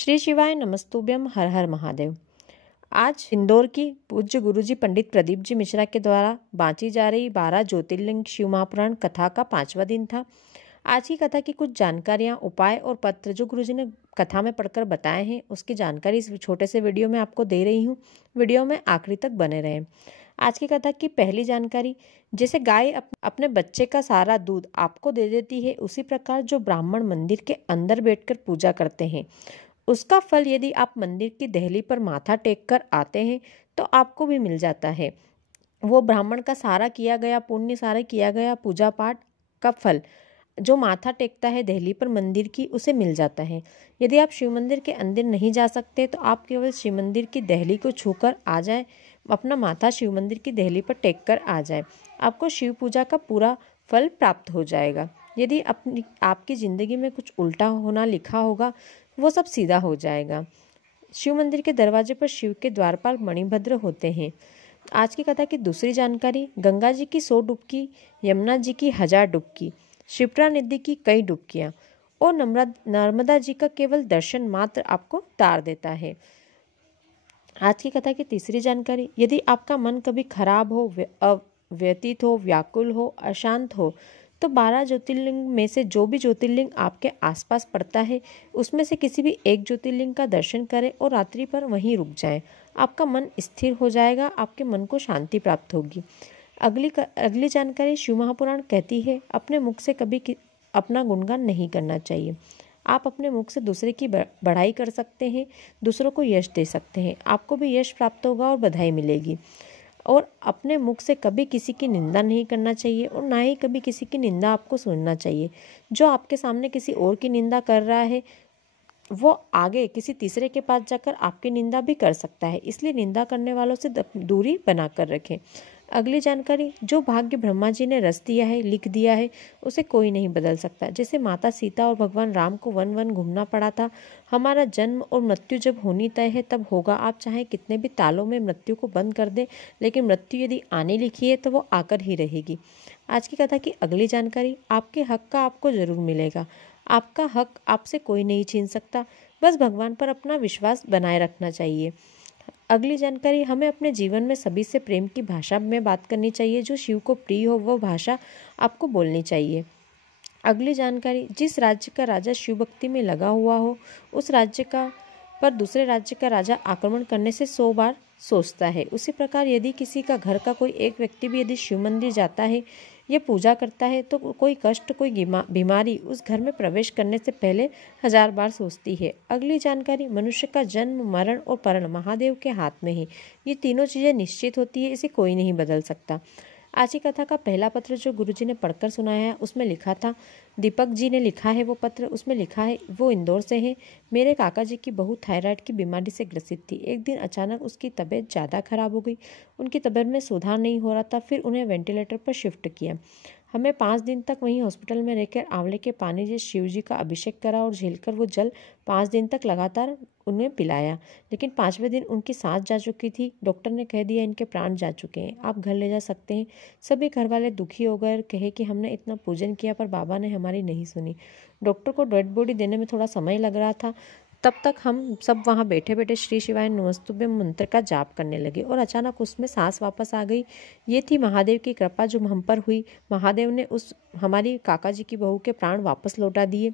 श्री शिवाय नमस्तुभ्यम, हर हर महादेव। आज इंदौर की पूज्य गुरुजी पंडित प्रदीप जी मिश्रा के द्वारा बाँची जा रही 12 ज्योतिर्लिंग शिव महापुराण कथा का 5वां दिन था। आज की कथा की कुछ जानकारियां, उपाय और पत्र जो गुरुजी ने कथा में पढ़कर बताए हैं, उसकी जानकारी इस छोटे से वीडियो में आपको दे रही हूँ। वीडियो में आखिरी तक बने रहें। आज की कथा की पहली जानकारी, जैसे गाय अपने बच्चे का सारा दूध आपको दे देती है, उसी प्रकार जो ब्राह्मण मंदिर के अंदर बैठकर पूजा करते हैं, उसका फल यदि आप मंदिर की देहली पर माथा टेक कर आते हैं तो आपको भी मिल जाता है। वो ब्राह्मण का सारा किया गया पुण्य, सारा किया गया पूजा पाठ का फल जो माथा टेकता है देहली पर मंदिर की, उसे मिल जाता है। यदि आप शिव मंदिर के अंदर नहीं जा सकते तो आप केवल शिव मंदिर की देहली को छूकर आ जाए, अपना माथा शिव मंदिर की देहली पर टेक कर आ जाए, आपको शिव पूजा का पूरा फल प्राप्त हो जाएगा। यदि आपकी ज़िंदगी में कुछ उल्टा होना लिखा होगा, वो सब सीधा हो जाएगा। शिव मंदिर के दरवाजे पर शिव के द्वारपाल मणिभद्र होते हैं। आज की कथा की दूसरी जानकारी, गंगा जी की 100 डुबकी, यमुना जी की 1000 डुबकी, शिप्रा नदी की कई डुबकियाँ और नर्मदा जी का केवल दर्शन मात्र आपको तार देता है। आज की कथा की तीसरी जानकारी, यदि आपका मन कभी खराब हो, व्यतीत हो, व्याकुल हो, अशांत हो, तो 12 ज्योतिर्लिंग में से जो भी ज्योतिर्लिंग आपके आसपास पड़ता है, उसमें से किसी भी एक ज्योतिर्लिंग का दर्शन करें और रात्रि पर वहीं रुक जाएं। आपका मन स्थिर हो जाएगा, आपके मन को शांति प्राप्त होगी। अगली जानकारी, शिव महापुराण कहती है अपने मुख से कभी अपना गुणगान नहीं करना चाहिए। आप अपने मुख से दूसरे की बढ़ाई कर सकते हैं, दूसरों को यश दे सकते हैं, आपको भी यश प्राप्त होगा और बधाई मिलेगी। और अपने मुख से कभी किसी की निंदा नहीं करना चाहिए और ना ही कभी किसी की निंदा आपको सुनना चाहिए। जो आपके सामने किसी और की निंदा कर रहा है, वो आगे किसी तीसरे के पास जाकर आपकी निंदा भी कर सकता है, इसलिए निंदा करने वालों से दूरी बनाकर रखें। अगली जानकारी, जो भाग्य ब्रह्मा जी ने रच दिया है, लिख दिया है, उसे कोई नहीं बदल सकता। जैसे माता सीता और भगवान राम को वन वन घूमना पड़ा था, हमारा जन्म और मृत्यु जब होनी तय है तब होगा। आप चाहे कितने भी तालों में मृत्यु को बंद कर दें, लेकिन मृत्यु यदि आने लिखी है तो वो आकर ही रहेगी। आज की कथा की अगली जानकारी, आपके हक का आपको जरूर मिलेगा। आपका हक आपसे कोई नहीं छीन सकता, बस भगवान पर अपना विश्वास बनाए रखना चाहिए। अगली जानकारी, हमें अपने जीवन में सभी से प्रेम की भाषा में बात करनी चाहिए। जो शिव को प्रिय हो वो भाषा आपको बोलनी चाहिए। अगली जानकारी, जिस राज्य का राजा शिव भक्ति में लगा हुआ हो, उस राज्य का पर दूसरे राज्य का राजा आक्रमण करने से 100 बार सोचता है। उसी प्रकार यदि किसी का घर का कोई एक व्यक्ति भी यदि शिव मंदिर जाता है या पूजा करता है तो कोई कष्ट, कोई बीमारी उस घर में प्रवेश करने से पहले 1000 बार सोचती है। अगली जानकारी, मनुष्य का जन्म, मरण और परण महादेव के हाथ में है। ये तीनों चीज़ें निश्चित होती है, इसे कोई नहीं बदल सकता। आज की कथा का पहला पत्र जो गुरुजी ने पढ़कर सुनाया है, उसमें लिखा था, दीपक जी ने लिखा है वो पत्र। उसमें लिखा है, वो इंदौर से हैं। मेरे काका जी की बहू थायराइड की बीमारी से ग्रसित थी। एक दिन अचानक उसकी तबीयत ज़्यादा खराब हो गई। उनकी तबीयत में सुधार नहीं हो रहा था, फिर उन्हें वेंटिलेटर पर शिफ्ट किया। हमें 5 दिन तक वहीं हॉस्पिटल में रहकर आंवले के पानी से शिव जी का अभिषेक करा और झेलकर वो जल 5 दिन तक लगातार उन्हें पिलाया। लेकिन 5वें दिन उनकी सांस जा चुकी थी। डॉक्टर ने कह दिया इनके प्राण जा चुके हैं, आप घर ले जा सकते हैं। सभी घर वाले दुखी हो गए और कहे कि हमने इतना पूजन किया पर बाबा ने हमारी नहीं सुनी। डॉक्टर को डेड बॉडी देने में थोड़ा समय लग रहा था। तब तक हम सब वहाँ बैठे बैठे श्री शिवाय नमस्तुभ्यम मंत्र का जाप करने लगे और अचानक उसमें सांस वापस आ गई। ये थी महादेव की कृपा जो हम पर हुई। महादेव ने उस हमारी काका जी की बहू के प्राण वापस लौटा दिए।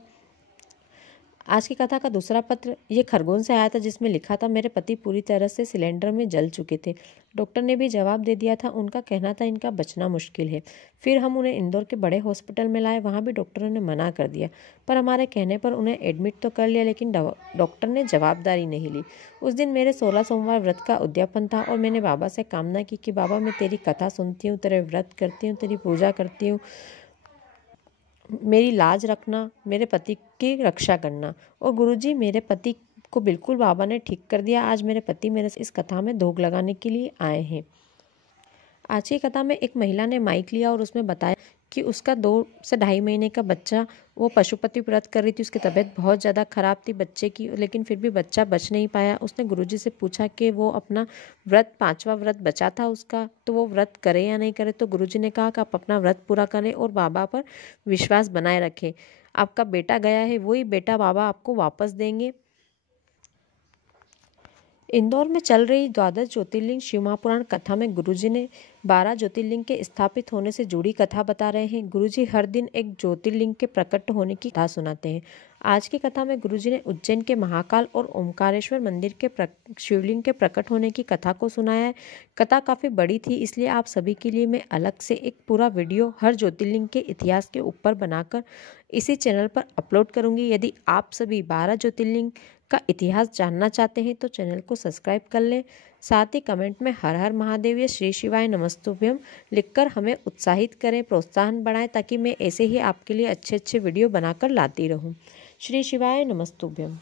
आज की कथा का दूसरा पत्र ये खरगोन से आया था, जिसमें लिखा था, मेरे पति पूरी तरह से सिलेंडर में जल चुके थे। डॉक्टर ने भी जवाब दे दिया था। उनका कहना था इनका बचना मुश्किल है। फिर हम उन्हें इंदौर के बड़े हॉस्पिटल में लाए, वहाँ भी डॉक्टरों ने मना कर दिया, पर हमारे कहने पर उन्हें एडमिट तो कर लिया, लेकिन डॉक्टर ने जवाबदारी नहीं ली। उस दिन मेरे 16 सोमवार व्रत का उद्यापन था और मैंने बाबा से कामना की कि बाबा मैं तेरी कथा सुनती हूँ, तेरे व्रत करती हूँ, तेरी पूजा करती हूँ, मेरी लाज रखना, मेरे पति की रक्षा करना। और गुरुजी मेरे पति को बिल्कुल बाबा ने ठीक कर दिया। आज मेरे पति मेरे इस कथा में धोख लगाने के लिए आए हैं। आज की कथा में एक महिला ने माइक लिया और उसमें बताया कि उसका 2 से ढाई महीने का बच्चा, वो पशुपति व्रत कर रही थी। उसकी तबीयत बहुत ज़्यादा ख़राब थी बच्चे की, लेकिन फिर भी बच्चा बच नहीं पाया। उसने गुरुजी से पूछा कि वो अपना व्रत, 5वां व्रत बचा था उसका, तो वो व्रत करे या नहीं करे। तो गुरुजी ने कहा कि आप अपना व्रत पूरा करें और बाबा पर विश्वास बनाए रखें। आपका बेटा गया है, वही बेटा बाबा आपको वापस देंगे। इंदौर में चल रही द्वादश ज्योतिर्लिंग शिव महापुराण कथा में गुरुजी ने 12 ज्योतिर्लिंग के स्थापित होने से जुड़ी कथा बता रहे हैं। गुरुजी हर दिन एक ज्योतिर्लिंग के प्रकट होने की कथा सुनाते हैं। आज की कथा में गुरुजी ने उज्जैन के महाकाल और ओमकारेश्वर मंदिर के शिवलिंग के प्रकट होने की कथा को सुनाया है। कथा काफ़ी बड़ी थी, इसलिए आप सभी के लिए मैं अलग से एक पूरा वीडियो हर ज्योतिर्लिंग के इतिहास के ऊपर बनाकर इसी चैनल पर अपलोड करूंगी। यदि आप सभी 12 ज्योतिर्लिंग का इतिहास जानना चाहते हैं तो चैनल को सब्सक्राइब कर लें। साथ ही कमेंट में हर हर महादेव या श्री शिवाय नमस्तुभ्यम लिखकर हमें उत्साहित करें, प्रोत्साहन बढ़ाएं, ताकि मैं ऐसे ही आपके लिए अच्छे अच्छे वीडियो बनाकर लाती रहूं। श्री शिवाय नमस्तुभ्यम।